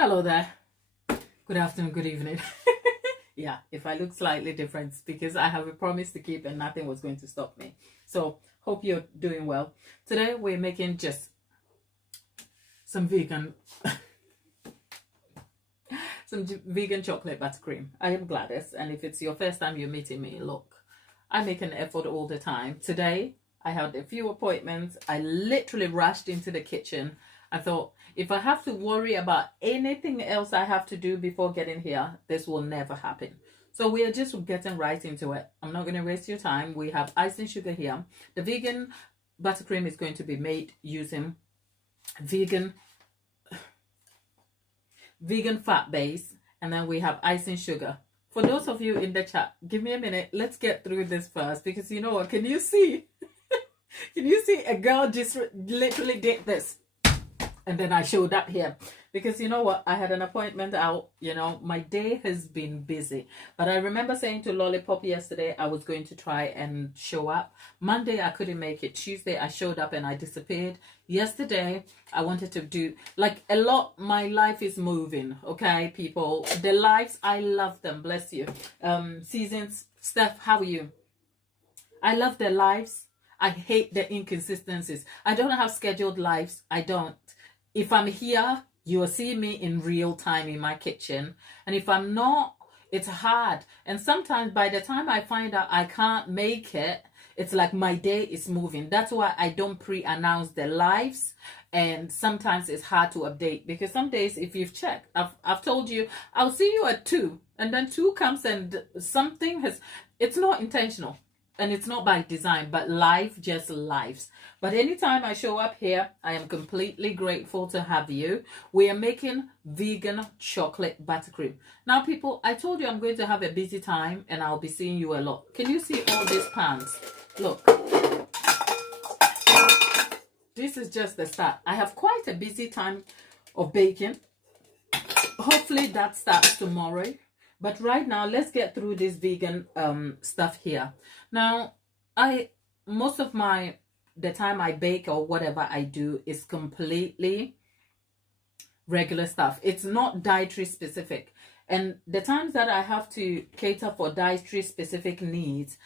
Hello there. Good afternoon, good evening. Yeah, if I look slightly different, it's because I have a promise to keep and nothing was going to stop me. So, hope you're doing well. Today, we're making just some vegan vegan chocolate buttercream. I am Gladys, and if it's your first time you're meeting me, look, I make an effort all the time. Today, I had a few appointments. I literally rushed into the kitchen. I thought, if I have to worry about anything else I have to do before getting here, this will never happen. So we are just getting right into it. I'm not going to waste your time. We have icing sugar here. The vegan buttercream is going to be made using vegan fat base, and then we have icing sugar. For those of you in the chat, give me a minute. Let's get through this first, because you know what? Can you see? Can you see a girl just literally did this? And then I showed up here because you know what? I had an appointment out. You know, my day has been busy. But I remember saying to Lollipop yesterday I was going to try and show up. Monday, I couldn't make it. Tuesday, I showed up and I disappeared. Yesterday, I wanted to do like a lot. My life is moving. Okay, people. The lives, I love them. Bless you. Seasons, Steph, how are you? I love their lives. I hate the inconsistencies. I don't have scheduled lives. I don't. If I'm here, you will see me in real time in my kitchen. And if I'm not, it's hard. And sometimes by the time I find out I can't make it, it's like my day is moving. That's why I don't pre-announce the lives. And sometimes it's hard to update. Because some days, if you've checked, I've told you, I'll see you at 2. And then 2 comes and something has, it's not intentional. And it's not by design, but life just lives. But anytime I show up here, I am completely grateful to have you. We are making vegan chocolate buttercream. Now, people, I told you I'm going to have a busy time and I'll be seeing you a lot. Can you see all these pans? Look. This is just the start. I have quite a busy time of baking. Hopefully that starts tomorrow. But right now, let's get through this vegan stuff here. Now, most of the time I bake or whatever I do is completely regular stuff. It's not dietary specific. And the times that I have to cater for dietary specific needs,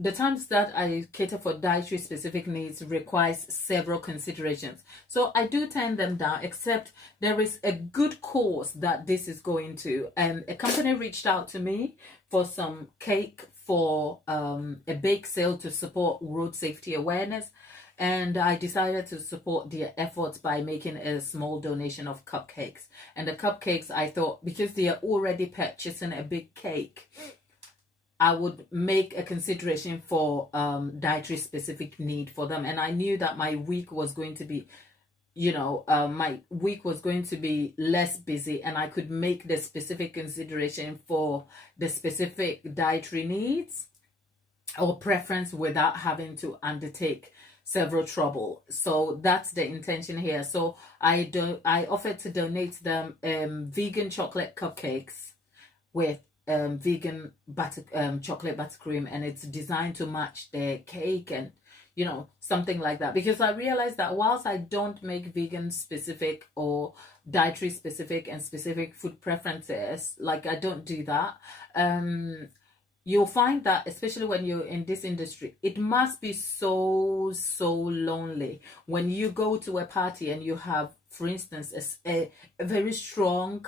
the times that I cater for dietary specific needs requires several considerations. So I do turn them down, except there is a good cause that this is going to. And a company reached out to me for some cake for a bake sale to support road safety awareness. And I decided to support their efforts by making a small donation of cupcakes. And the cupcakes, I thought, because they are already purchasing a big cake, I would make a consideration for dietary specific need for them. And I knew that my week was going to be, my week was going to be less busy, and I could make the specific consideration for the specific dietary needs or preference without having to undertake several trouble. So that's the intention here. So I offered to donate them vegan chocolate cupcakes with vegan chocolate buttercream, and it's designed to match the cake and something like that, because I realized that whilst I don't make vegan specific or dietary specific and specific food preferences, like I don't do that, you'll find that especially when you're in this industry, it must be so lonely when you go to a party and you have, for instance, a very strong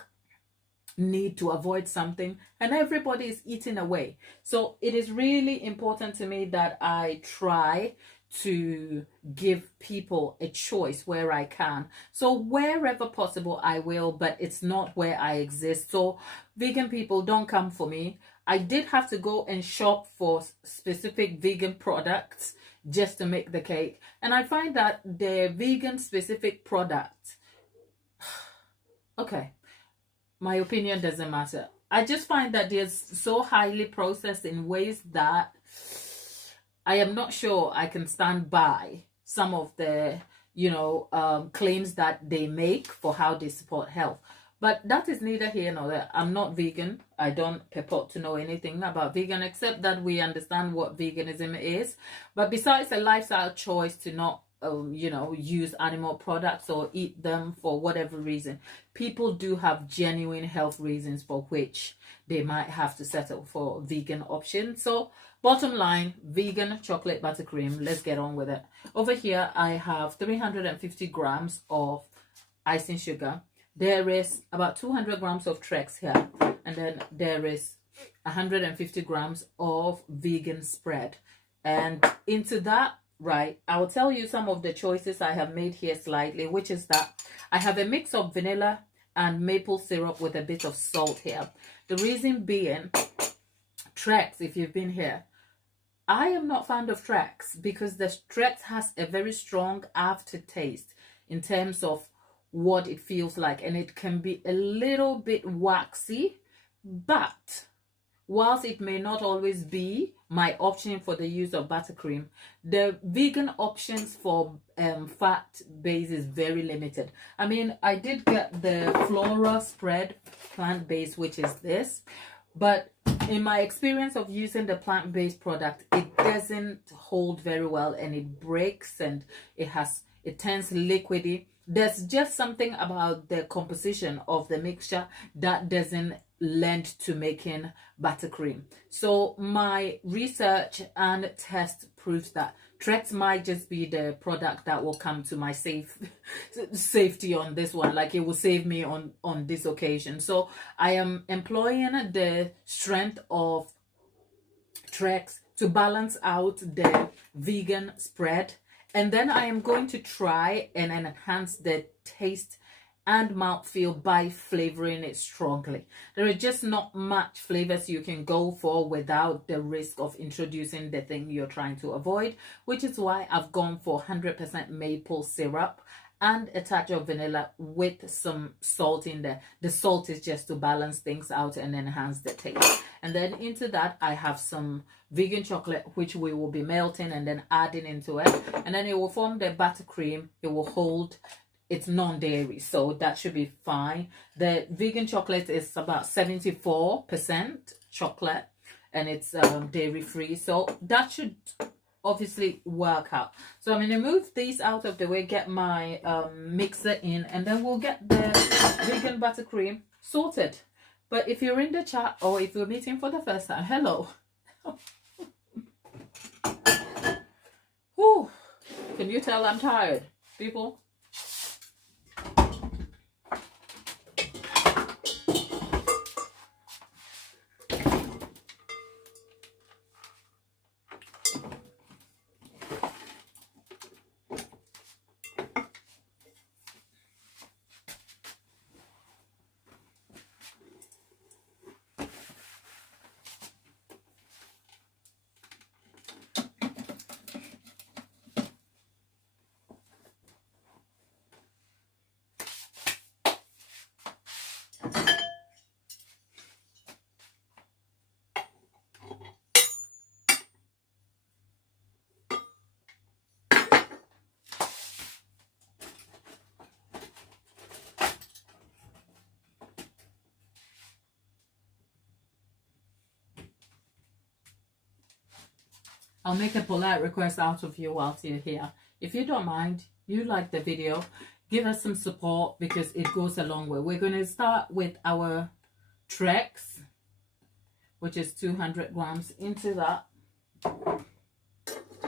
need to avoid something and everybody is eating away. So it is really important to me that I try to give people a choice where I can. So wherever possible I will, but it's not where I exist. So vegan people, don't come for me. I did have to go and shop for specific vegan products just to make the cake, and I find that the vegan specific product, okay, my opinion doesn't matter. I just find that they're so highly processed in ways that I am not sure I can stand by some of the, claims that they make for how they support health. But that is neither here nor there. I'm not vegan. I don't purport to know anything about vegan, except that we understand what veganism is. But besides a lifestyle choice to not you know, use animal products or eat them for whatever reason. People do have genuine health reasons for which they might have to settle for vegan options. So bottom line, vegan chocolate buttercream. Let's get on with it. Over here, I have 350 grams of icing sugar. There is about 200 grams of Trex here. And then there is 150 grams of vegan spread. And into that, right, I will tell you some of the choices I have made here slightly, which is that I have a mix of vanilla and maple syrup with a bit of salt here. The reason being, Trex, if you've been here, I am not fond of Trex because the Trex has a very strong aftertaste in terms of what it feels like, and it can be a little bit waxy. But whilst it may not always be my option for the use of buttercream, the vegan options for fat base is very limited. I mean, I did get the Flora spread plant-based, which is this, but in my experience of using the plant-based product, it doesn't hold very well, and it breaks, and it turns liquidy. There's just something about the composition of the mixture that doesn't lend to making buttercream. So my research and test proves that Trex might just be the product that will come to my safety on this one. Like, it will save me on this occasion. So I am employing the strength of Trex to balance out the vegan spread. And then I am going to try and enhance the taste and mouthfeel by flavoring it strongly. There are just not much flavors you can go for without the risk of introducing the thing you're trying to avoid, which is why I've gone for 100% maple syrup and a touch of vanilla with some salt in there. The salt is just to balance things out and enhance the taste. And then into that, I have some vegan chocolate, which we will be melting and then adding into it. And then it will form the buttercream. It will hold. It's non-dairy, so that should be fine. The vegan chocolate is about 74% chocolate, and it's dairy-free. So that should obviously work out. So I'm going to move these out of the way, get my mixer in, and then we'll get the vegan buttercream sorted. But if you're in the chat or if you're meeting for the first time, hello. Whew. Can you tell I'm tired, people? I'll make a polite request out of you whilst you're here. If you don't mind, you like the video, give us some support because it goes a long way. We're going to start with our Trex, which is 200 grams into that.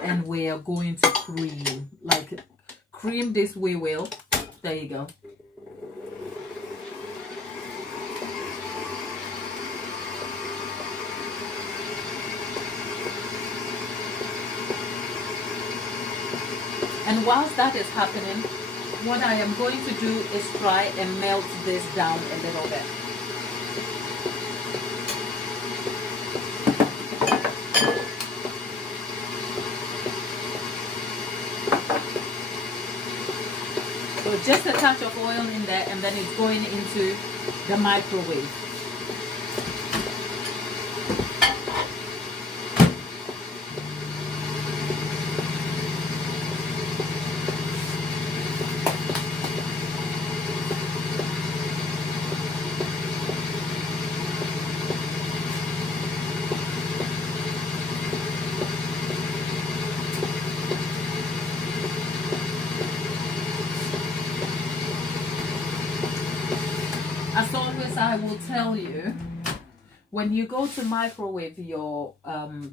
And we are going to cream. Like, cream this we will. There you go. And whilst that is happening, what I am going to do is try and melt this down a little bit. So just a touch of oil in there, and then it's going into the microwave. As always, I will tell you, when you go to microwave your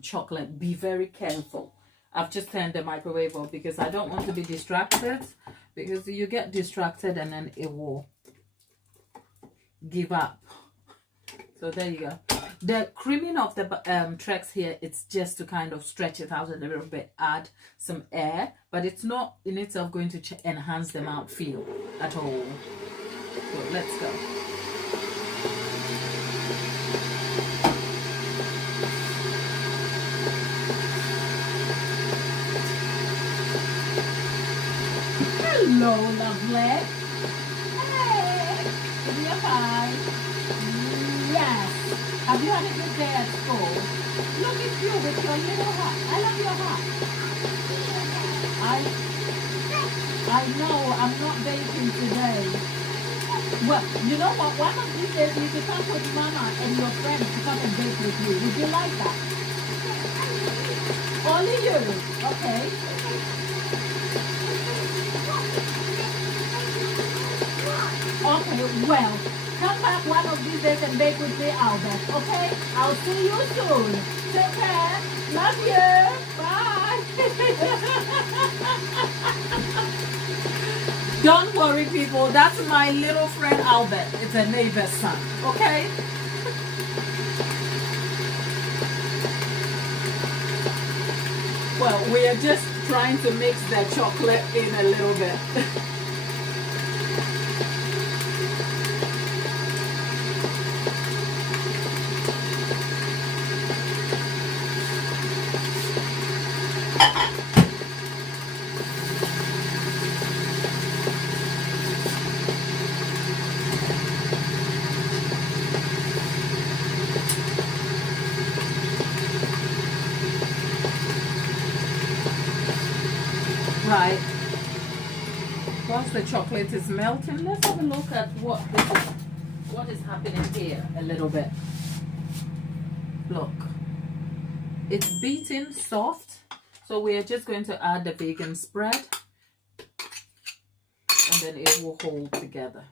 chocolate, be very careful. I've just turned the microwave off because I don't want to be distracted, because you get distracted and then it will give up. So there you go. The creaming of the Trex here, it's just to kind of stretch it out a little bit, add some air, but it's not in itself going to enhance the mouthfeel at all. So let's go. Hello, lovely. Hey, give me a high. Yes. Have you had a good day at school? Look at you with your little hat. I love your hat. I know I'm not baking today. Well, you know what? One of these days you should come with Mama and your friends to come and bake with you. Would you like that? Only you. Okay. Okay, well, come back one of these days and bake with me, Albert, okay? I'll see you soon. Take care. Love you. Bye. Don't worry, people. That's my little friend, Albert. It's a neighbor's son, okay? Well, we are just trying to mix the chocolate in a little bit. Right. Once the chocolate is melting, let's have a look at what is happening here a little bit. Look, it's beaten soft, so we are just going to add the vegan spread, and then it will hold together.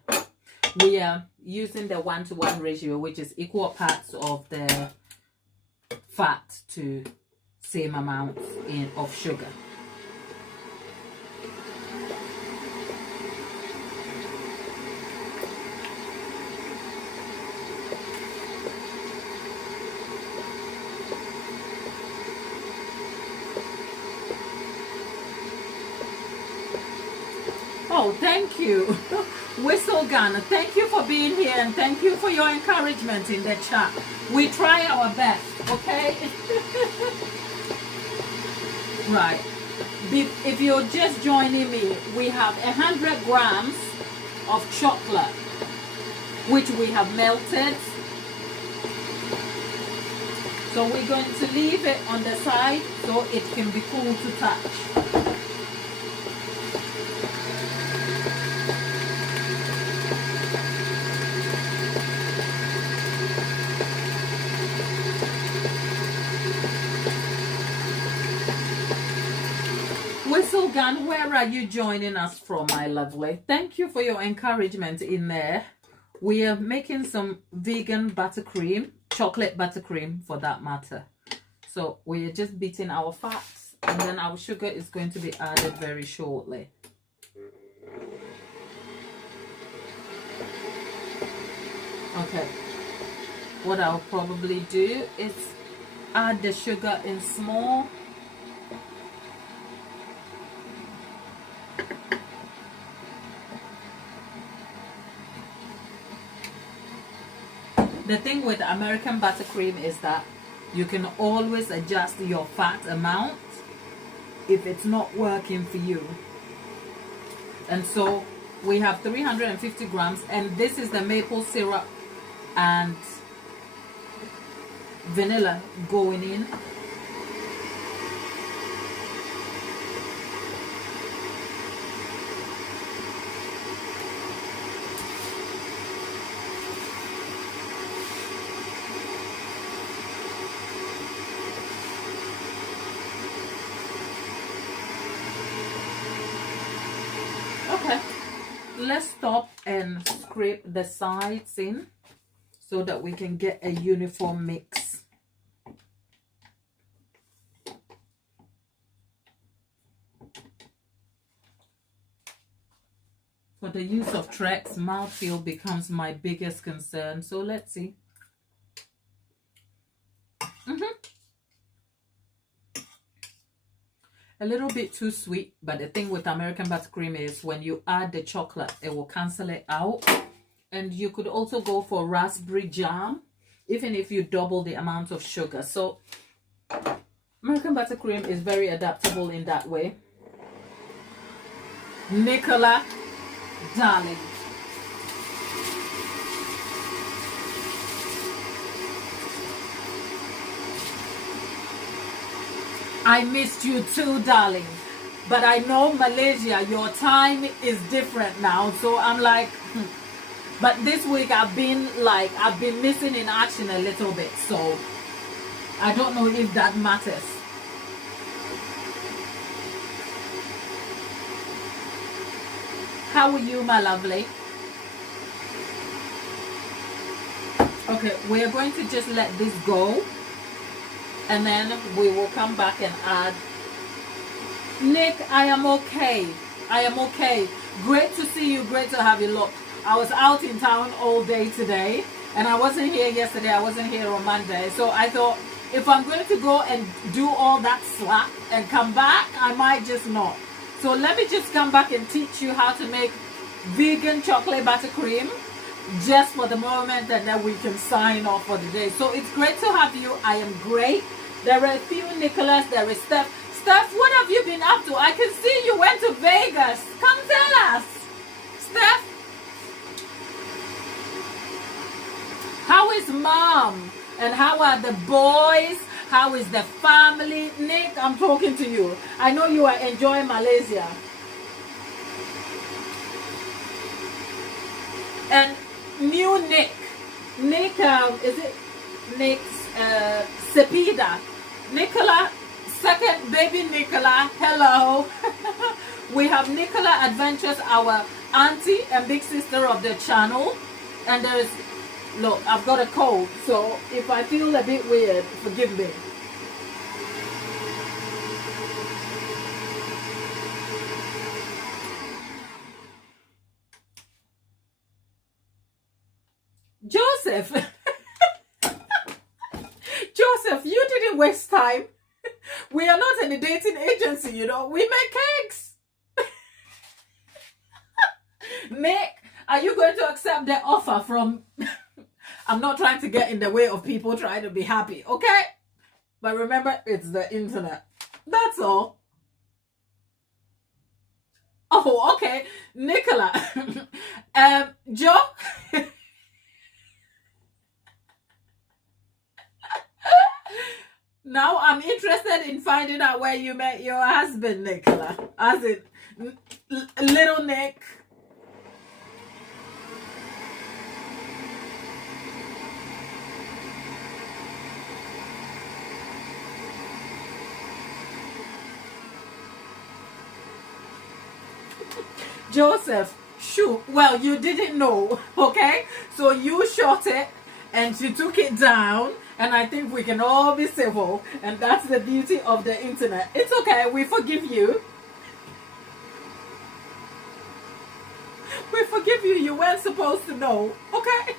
We are using the 1-to-1 ratio, which is equal parts of the fat to same amount of sugar. Oh, thank you, Whistle Gun. Thank you for being here, and thank you for your encouragement in the chat. We try our best, okay? Right. If you're just joining me, we have 100 grams of chocolate, which we have melted. So we're going to leave it on the side so it can be cool to touch. Whistle Gun, where are you joining us from, my lovely? Thank you for your encouragement in there. We are making some vegan buttercream, chocolate buttercream for that matter. So we are just beating our fats, and then our sugar is going to be added very shortly. Okay, what I'll probably do is add the sugar in small. The thing with American buttercream is that you can always adjust your fat amount if it's not working for you. And so we have 350 grams, and this is the maple syrup and vanilla going in. let's stop and scrape the sides in so that we can get a uniform mix. For the use of Trex, mouthfeel becomes my biggest concern. So let's see. A little bit too sweet, but the thing with American buttercream is when you add the chocolate, it will cancel it out. And you could also go for raspberry jam, even if you double the amount of sugar. So American buttercream is very adaptable in that way. Nicola, darling. I missed you too, darling. But I know Malaysia, your time is different now. So I'm like, but this week I've been missing in action a little bit. So I don't know if that matters. How are you, my lovely? Okay, we're going to just let this go. And then we will come back and add. Nick, I am okay. I am okay. Great to see you. Great to have you. Look, I was out in town all day today. And I wasn't here yesterday. I wasn't here on Monday. So I thought, if I'm going to go and do all that slap and come back, I might just not. So let me just come back and teach you how to make vegan chocolate buttercream. Just for the moment, and then we can sign off for the day. So it's great to have you. I am great. There are a few Nicholas. There is Steph. Steph, what have you been up to? I can see you went to Vegas. Come tell us. Steph, how is mom? And how are the boys? How is the family? Nick, I'm talking to you. I know you are enjoying Malaysia. And new Nick, is it Nick's Sepida? Nicola, second baby Nicola, hello. We have Nicola Adventures, our auntie and big sister of the channel. And there's, look, I've got a cold, so if I feel a bit weird, forgive me. Joseph, Joseph, you didn't waste time. We are not any dating agency, you know. We make cakes. Nick, are you going to accept the offer from... I'm not trying to get in the way of people trying to be happy, okay? But remember, it's the internet. That's all. Oh, okay. Nicola. Joe... Now I'm interested in finding out where you met your husband, Nicola. As in, little Nick. Joseph, shoot. Well, you didn't know, okay? So you shot it and you took it down. And I think we can all be civil. And that's the beauty of the internet. It's okay. We forgive you. We forgive you. You weren't supposed to know. Okay?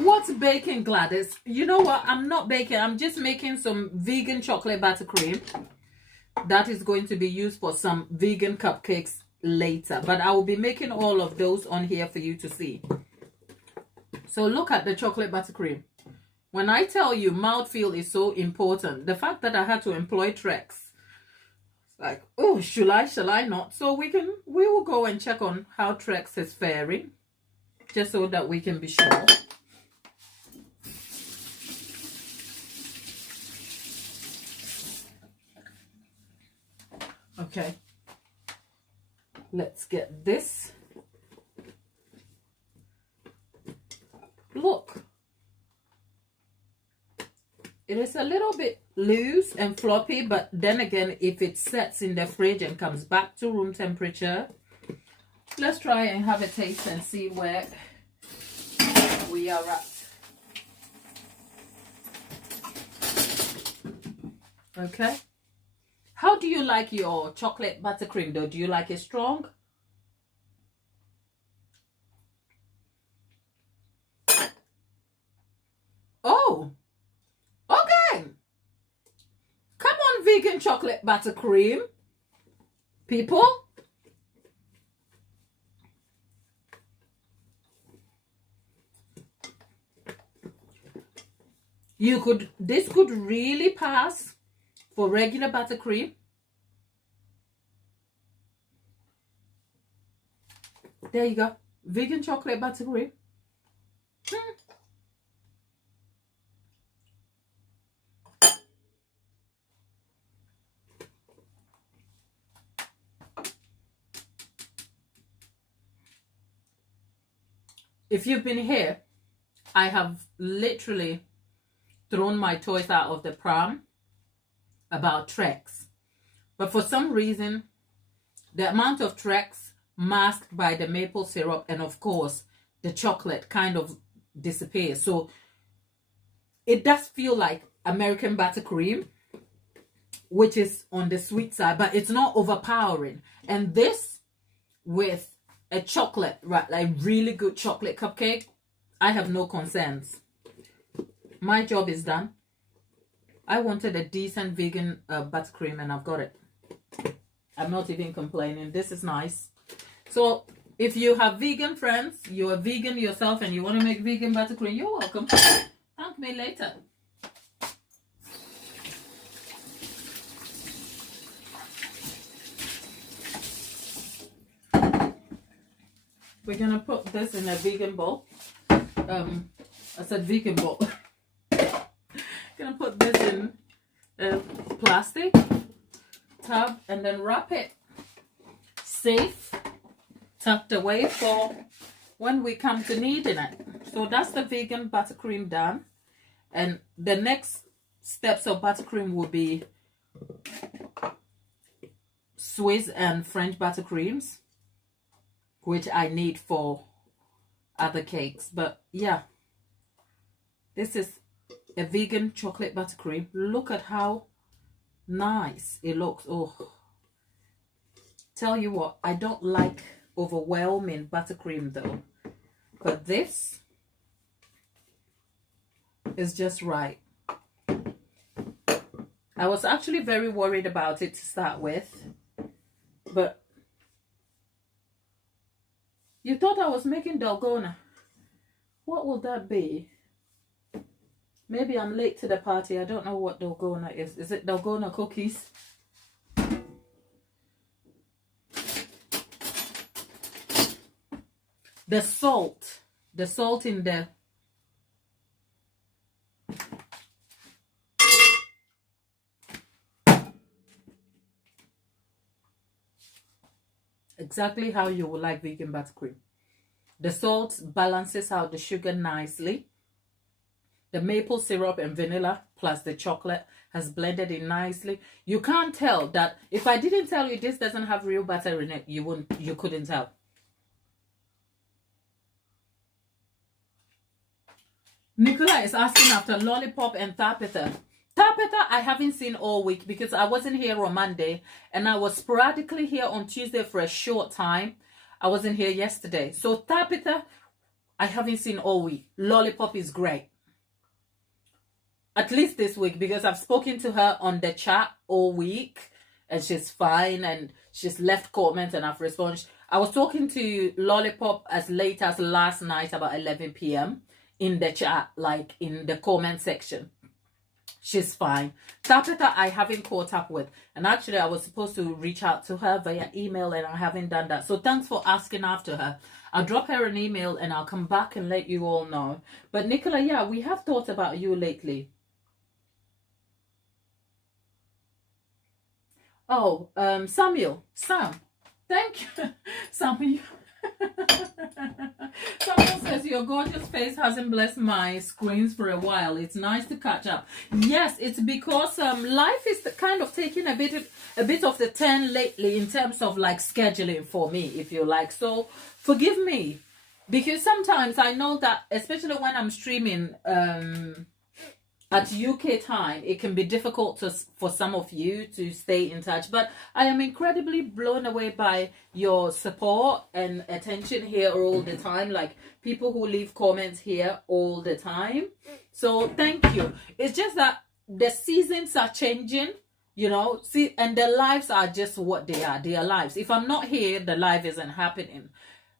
What's baking, Gladys? You know what? I'm not baking. I'm just making some vegan chocolate buttercream. That is going to be used for some vegan cupcakes later. But I will be making all of those on here for you to see. So look at the chocolate buttercream. When I tell you mouthfeel is so important, the fact that I had to employ Trex, like, oh, shall I not? So we will go and check on how Trex is faring, just so that we can be sure. Okay. let's get this. Look, it is a little bit loose and floppy, but then again, if it sets in the fridge and comes back to room temperature, let's try and have a taste and see where we are at. Okay. How do you like your chocolate buttercream though? Do you like it strong? Oh, okay. Come on, vegan chocolate buttercream, people. This could really pass for regular buttercream. There you go. Vegan chocolate buttercream. If you've been here, I have literally thrown my toys out of the pram about Trex. But for some reason, the amount of Trex masked by the maple syrup and of course the chocolate kind of disappears. So it does feel like American buttercream, which is on the sweet side, but it's not overpowering. And this with a chocolate, right, like really good chocolate cupcake, I have no concerns. My job is done. I wanted a decent vegan buttercream and I've got it. I'm not even complaining. This is nice. So if you have vegan friends, you're a vegan yourself and you want to make vegan buttercream, you're welcome. Thank me later. We're going to put this in a vegan bowl. I said vegan bowl. Gonna put this in a plastic tub and then wrap it safe, tucked away for when we come to needing it. So that's the vegan buttercream done. And the next steps of buttercream will be Swiss and French buttercreams, which I need for other cakes. But yeah, this is a vegan chocolate buttercream. Look at how nice it looks. Oh, tell you what, I don't like overwhelming buttercream though, but this is just right. I was actually very worried about it to start with, but you thought I was making dalgona. What will that be? Maybe I'm late to the party. I don't know what dalgona is. Is it dalgona cookies? The salt in the exactly how you would like vegan buttercream. The salt balances out the sugar nicely. The maple syrup and vanilla plus the chocolate has blended in nicely. You can't tell that. If I didn't tell you this doesn't have real butter in it, you couldn't tell. Nicola is asking after Lollipop and Tapita. Tapita I haven't seen all week because I wasn't here on Monday and I was sporadically here on Tuesday for a short time. I wasn't here yesterday. So Tapita I haven't seen all week. Lollipop is great. At least this week, because I've spoken to her on the chat all week and she's fine and she's left comments and I've responded. I was talking to Lollipop as late as last night about 11 p.m. in the chat, like in the comment section. She's fine. Tapita I haven't caught up with, and actually I was supposed to reach out to her via email and I haven't done that. So thanks for asking after her. I'll drop her an email and I'll come back and let you all know. But Nicola, yeah, we have thought about you lately. Oh, Sam. Thank you. Someone Someone says your gorgeous face hasn't blessed my screens for a while. It's nice to catch up. Yes, it's because life is kind of taking a bit of the turn lately in terms of like scheduling for me, if you like. So forgive me, because sometimes I know that, especially when I'm streaming at UK time, it can be difficult for some of you to stay in touch. But I am incredibly blown away by your support and attention here all the time. Like people who leave comments here all the time. So thank you. It's just that the seasons are changing, you know, see, and the lives are just what they are. They are lives. If I'm not here, the life isn't happening.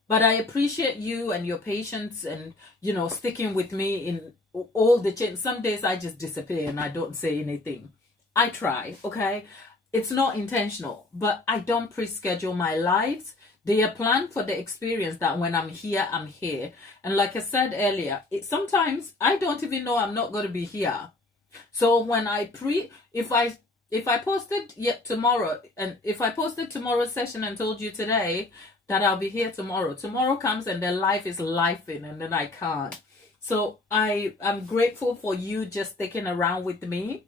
But I appreciate you and your patience and, you know, sticking with me in all the change. Some days I just disappear and I don't say anything. I try, okay? It's not intentional, but I don't pre-schedule my lives. They are planned for the experience that when I'm here, I'm here. And like I said earlier, sometimes I don't even know I'm not going to be here. So when if I posted yet tomorrow, and if I posted tomorrow's session and told you today that I'll be here tomorrow comes and then life is lifing and then I can't. So I'm grateful for you just sticking around with me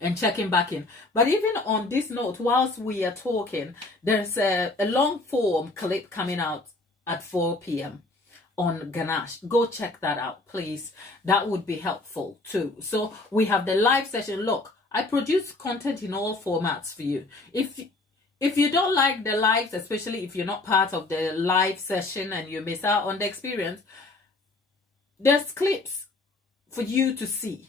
and checking back in. But even on this note, whilst we are talking, there's a long form clip coming out at 4 p.m. on Ganache. Go check that out, please. That would be helpful too. So we have the live session. Look, I produce content in all formats for you. If you don't like the lives, especially if you're not part of the live session and you miss out on the experience, there's clips for you to see.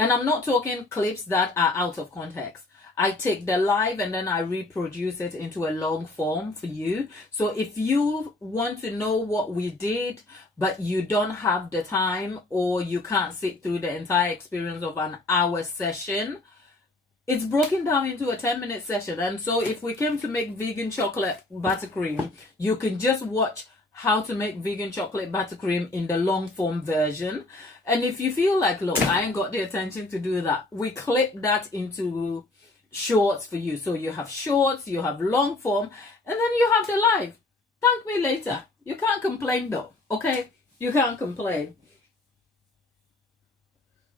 And I'm not talking clips that are out of context. I take the live and then I reproduce it into a long form for you. So if you want to know what we did, but you don't have the time or you can't sit through the entire experience of an hour session, it's broken down into a 10-minute session. And so if we came to make vegan chocolate buttercream, you can just watch how to make vegan chocolate buttercream in the long form version. And if you feel like, look, I ain't got the attention to do that, we clip that into shorts for you. So you have shorts, you have long form, and then you have the live. Thank me later. You can't complain though, okay? You can't complain.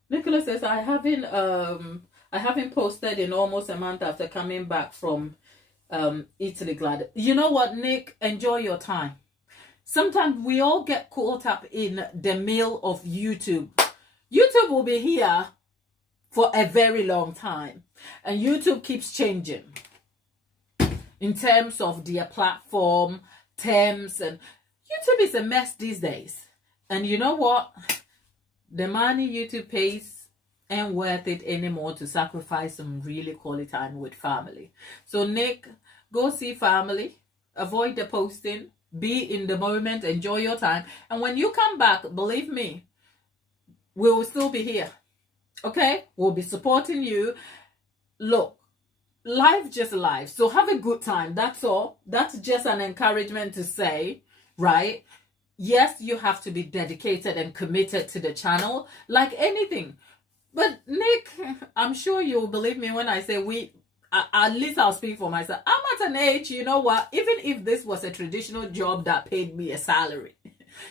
Nicholas says, I haven't posted in almost a month after coming back from Italy. Glad. You know what, Nick? Enjoy your time. Sometimes we all get caught up in the mill of YouTube. YouTube will be here for a very long time. And YouTube keeps changing in terms of their platform, terms. And YouTube is a mess these days. And you know what? The money YouTube pays ain't worth it anymore to sacrifice some really quality time with family. So Nick, go see family. Avoid the posting. Be in the moment, enjoy your time. And when you come back, believe me, we will still be here. Okay? We'll be supporting you. Look, life just life. So have a good time. That's all. That's just an encouragement to say, right? Yes, you have to be dedicated and committed to the channel, like anything. But Nick, I'm sure you'll believe me when I say at least I'll speak for myself. I'm at an age, you know what, even if this was a traditional job that paid me a salary,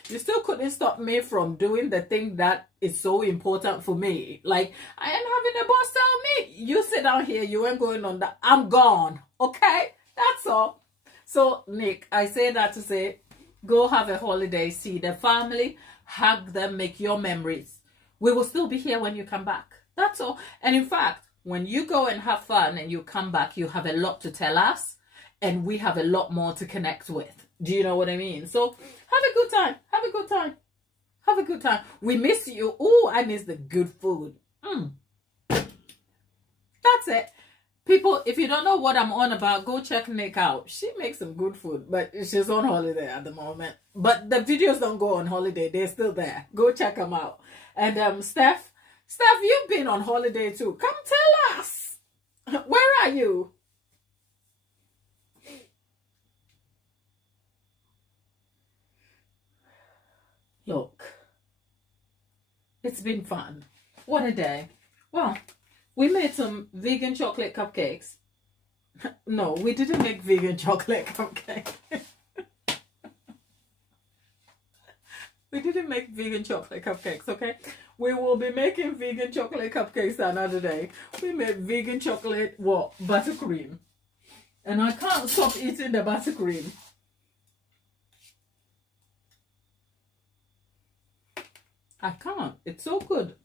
you still couldn't stop me from doing the thing that is so important for me. Like, I ain't having a boss tell me, you sit down here, you ain't going on that. I'm gone, okay? That's all. So, Nick, I say that to say, go have a holiday, see the family, hug them, make your memories. We will still be here when you come back. That's all. And in fact, when you go and have fun and you come back, you have a lot to tell us and we have a lot more to connect with. Do you know what I mean? So have a good time. Have a good time. Have a good time. We miss you. Oh, I miss the good food. That's it. People, if you don't know what I'm on about, go check Nick out. She makes some good food, but she's on holiday at the moment. But the videos don't go on holiday. They're still there. Go check them out. And Steph, you've been on holiday too. Come tell us. Where are you? Look, it's been fun. What a day. Well, we made some vegan chocolate cupcakes. No, we didn't make vegan chocolate cupcake. We didn't make vegan chocolate cupcakes, okay? We will be making vegan chocolate cupcakes another day. We made vegan chocolate, what? Buttercream. And I can't stop eating the buttercream. I can't. It's so good.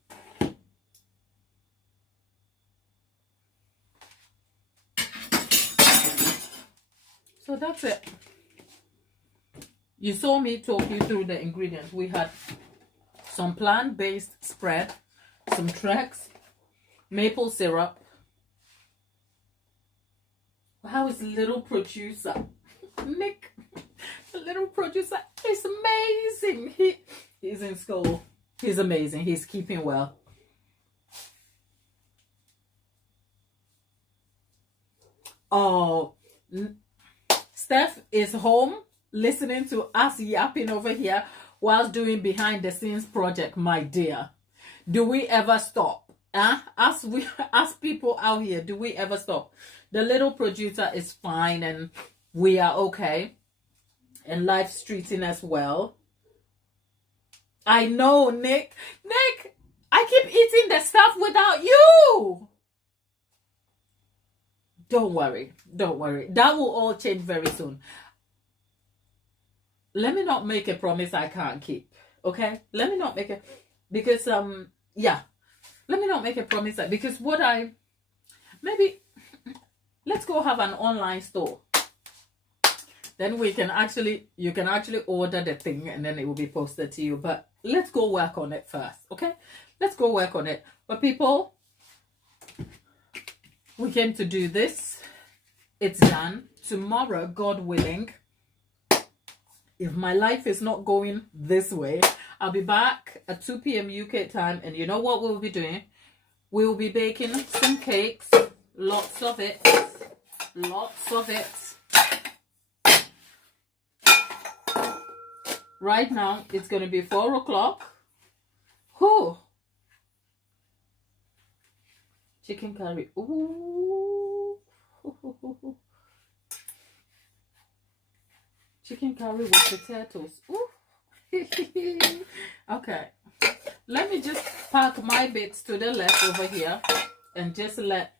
So that's it. You saw me talk you through the ingredients. We had some plant-based spread, some Trex, maple syrup. How is little producer? Nick, the little producer is amazing. He's in school. He's amazing. He's keeping well. Oh, Steph is home listening to us yapping over here whilst doing behind the scenes project. My dear, do we ever stop? Us people out here, do we ever stop? The little producer is fine and we are okay, and life's treating us well. I know, Nick, I keep eating the stuff without you. Don't worry, that will all change very soon. Let me not make a promise I can't keep, okay? Let me not make it, because yeah, let me not make a promise that, because maybe let's go have an online store. Then you can actually order the thing and then it will be posted to you. But let's go work on it first, okay? Let's go work on it. But people, we came to do this. It's done. Tomorrow, God willing, if my life is not going this way, I'll be back at 2 p.m. UK time. And you know what we'll be doing? We'll be baking some cakes. Lots of it. Lots of it. Right now, it's going to be 4 o'clock. Whew. Chicken curry. Ooh. Chicken curry with potatoes. Ooh. Okay. Let me just pack my bits to the left over here and just let...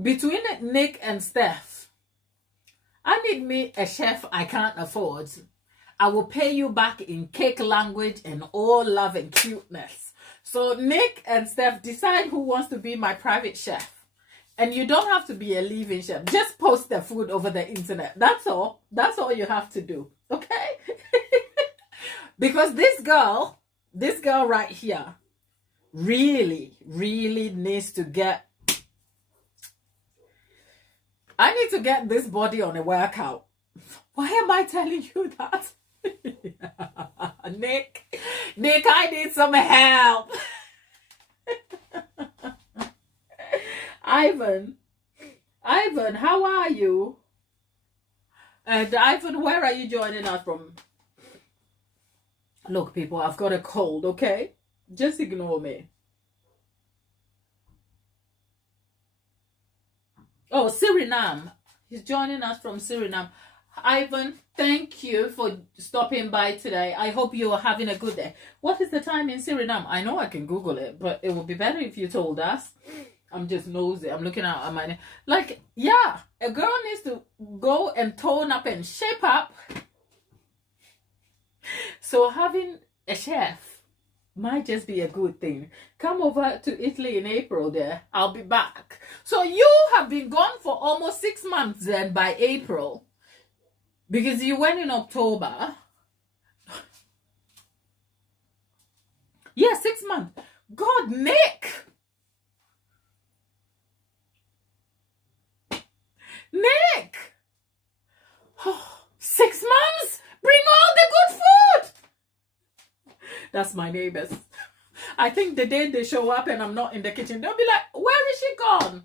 Between Nick and Steph, I need me a chef I can't afford. I will pay you back in cake language and all love and cuteness. So Nick and Steph, decide who wants to be my private chef. And you don't have to be a living chef. Just post the food over the internet. That's all. That's all you have to do. Okay? Because this girl right here really, really needs to get... I need to get this body on a workout. Why am I telling you that? Nick, I need some help. Ivan, how are you? And Ivan, where are you joining us from? Look, people, I've got a cold, okay? Just ignore me. Oh, Suriname. He's joining us from Suriname. Ivan, thank you for stopping by today. I hope you are having a good day. What is the time in Suriname? I know I can Google it, but it would be better if you told us. I'm just nosy. I'm looking at my... Like, yeah, a girl needs to go and tone up and shape up. So having a chef might just be a good thing. Come over to Italy in April there. I'll be back. So you have been gone for almost 6 months then by April. Because you went in October. Yeah, 6 months. God, Nick! Nick! Oh, 6 months? Bring all the good food! That's my neighbors. I think the day they show up and I'm not in the kitchen, they'll be like, where is she gone?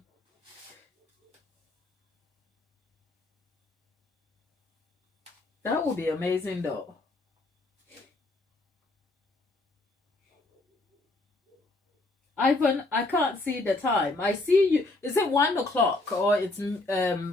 That would be amazing though. Ivan, I can't see the time. I see you. Is it 1 o'clock or it's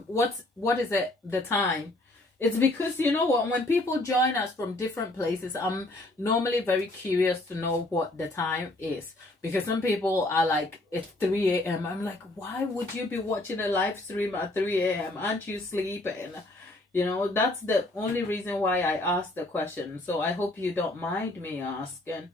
what is it the time? It's because you know what, when people join us from different places, I'm normally very curious to know what the time is. Because some people are like, it's 3 a.m. I'm like, why would you be watching a live stream at 3 a.m.? Aren't you sleeping? You know, that's the only reason why I asked the question. So I hope you don't mind me asking.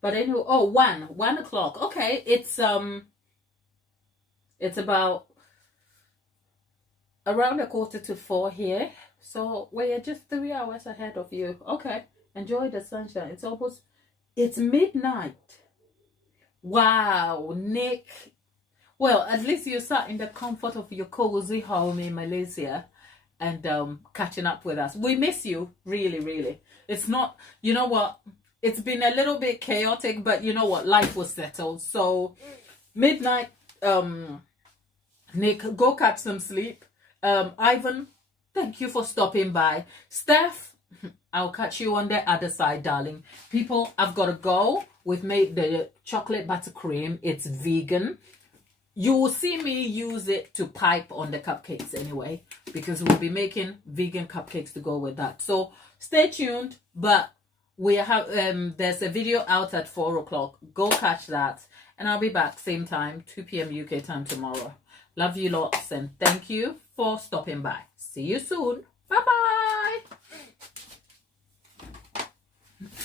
But anyway, oh, 1 o'clock. Okay, it's about around 3:45 here. So we're just 3 hours ahead of you. Okay, enjoy the sunshine. It's midnight. Wow, Nick. Well, at least you sat in the comfort of your cozy home in Malaysia and catching up with us. We miss you, really, really. It's not, you know what? It's been a little bit chaotic, but you know what? Life was settled. So midnight, Nick, go catch some sleep. Ivan, thank you for stopping by. Steph, I'll catch you on the other side, darling. People, I've got to go. We've made the chocolate buttercream. It's vegan. You will see me use it to pipe on the cupcakes anyway, because we'll be making vegan cupcakes to go with that. So stay tuned, but we have there's a video out at 4 o'clock. Go catch that, and I'll be back same time, 2 p.m. UK time tomorrow. Love you lots, and thank you for stopping by. See you soon. Bye bye.